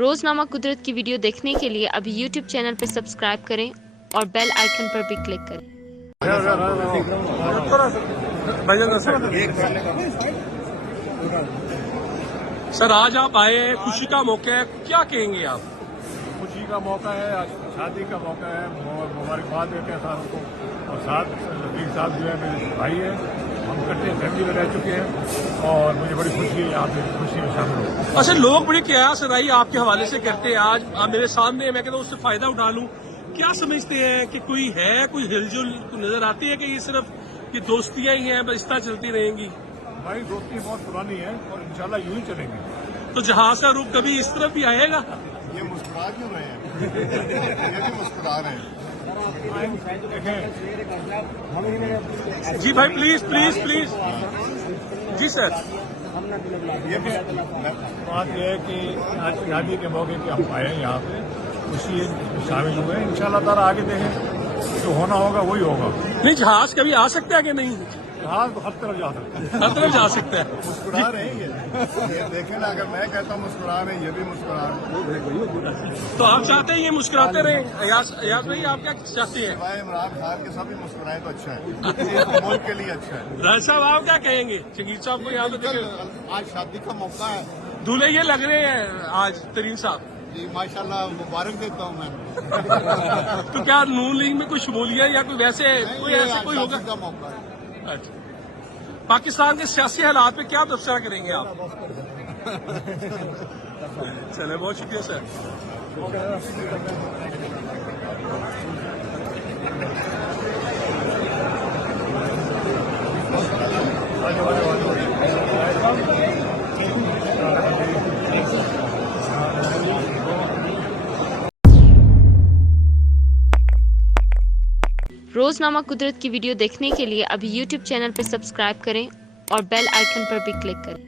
روزنامہ قدرت کی ویڈیو دیکھنے کے لیے ابھی یوٹیوب چینل پر سبسکرائب کریں اور بیل آئیکن پر بھی کلک کریں۔ سر آج آپ آئے ہیں، خوشی کا موقع ہے، کیا کہیں گے آپ؟ خوشی کا موقع ہے، آج شادی کا موقع ہے، مبارکباد دیتے ہیں ساروں کو، اور ساتھ رفیق صاحب جو ہے میرے بھائی ہیں، ہم کٹے فیملی میں رہ چکے ہیں اور مجھے بڑی خوشی ہے یہاں پہ خوشی میں شامل ہوں۔ اچھا، لوگ بڑی قیاس رائی آپ کے حوالے سے کرتے ہیں، آج میرے سامنے میں کہتا ہوں اس سے فائدہ اٹھا لوں، کیا سمجھتے ہیں کہ کوئی ہے، کوئی ہل جل نظر آتی ہے کہ یہ صرف یہ دوستیاں ہی ہیں، بس اس طرح چلتی رہیں گی؟ ہماری دوستی بہت پرانی ہے اور انشاءاللہ یوں ہی چلیں گے۔ تو جہاز کا رخ کبھی اس طرف بھی آئے گا؟ یہ مسکرا کیوں رہے ہیں؟ یہ بھی مسکرا رہے ہیں۔ جی بھائی، پلیز پلیز پلیز۔ جی سر، یہ بھی بات یہ ہے کہ آج شادی کے موقع پہ ہم آئے ہیں یہاں پہ، خوشی شامل ہوئے ہیں، انشاءاللہ تعالیٰ آگے دیکھیں جو ہونا ہوگا وہی ہوگا۔ نہیں، جہاز کبھی آ سکتا ہے کہ نہیں؟ جہاز تو ہر طرف جا سکتا ہے، ہر طرف جا سکتا ہے۔ مسکرا رہے ہیں یہ دیکھیں نا، اگر میں کہتا ہوں مسکرا رہے ہیں، یہ بھی مسکرا رہے ہیں۔ تو آپ چاہتے ہیں یہ مسکراتے رہیں؟ ایاز بھائی، آپ کیا چاہتے ہیں؟ سوائے عمران خان کے سبھی مسکرائیں تو اچھا ہے، ملک کے لیے اچھا ہے۔ راج صاحب، آپ کیا کہیں گے؟ شکیل صاحب کو یہاں پہ دیکھیں، آج شادی کا موقع ہے، دولہے یہ لگ رہے ہیں آج ترین صاحب، جی ماشاءاللہ مبارک دیتا ہوں میں۔ تو کیا نون لیگ میں کوئی شمولیت یا کوئی ویسے کوئی ایسے کوئی ہوگا؟ شادی کا موقع ہے۔ اچھا، پاکستان کے سیاسی حالات پہ کیا تبصرہ کریں گے آپ؟ چلے، بہت شکریہ سر۔ روزنامہ قدرت کی ویڈیو دیکھنے کے لیے ابھی یوٹیوب چینل پر سبسکرائب کریں اور بیل آئیکن پر بھی کلک کریں۔